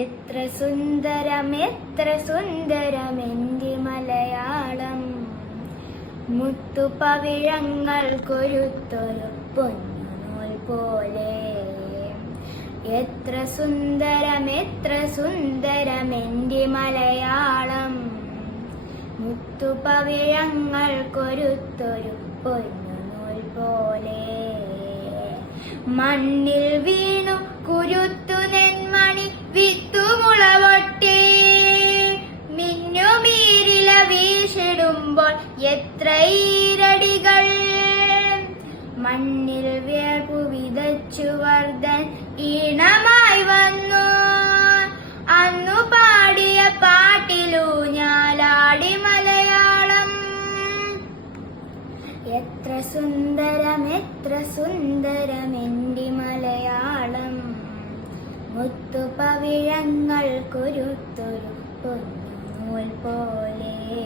എത്ര സുന്ദരമെന്റെ മലയാളം, മുത്തുപവിഴങ്ങൾ കൊരുത്തൊരു പൊന്നുനൂൽ പോലെ. എത്ര സുന്ദരമെന്റെ മലയാളം, മുത്തുപവിഴങ്ങൾ കൊരുത്തൊരു പൊന്നുനൂൽ പോലെ. മണ്ണിൽ വീണു കുരുത്തു നെന്മണി വിത്തുമുളവൊട്ടി, മിന്നുമീരില വീശിടുമ്പോൾ എത്ര ഈരടികൾ. മണ്ണിൽ വേർപ്പു വിതച്ചു വർദ്ധൻ ഈണമായി വന്നു, അന്നു പാടിയ പാട്ടിലൂഞ്ഞാലാടി മലയാളം. എത്ര സുന്ദരമെന്റെ മലയാളം, മുത്തുപവിഴങ്ങൾ കൊരുത്തൊരു പൊന്നുനൂൽ പോലെ.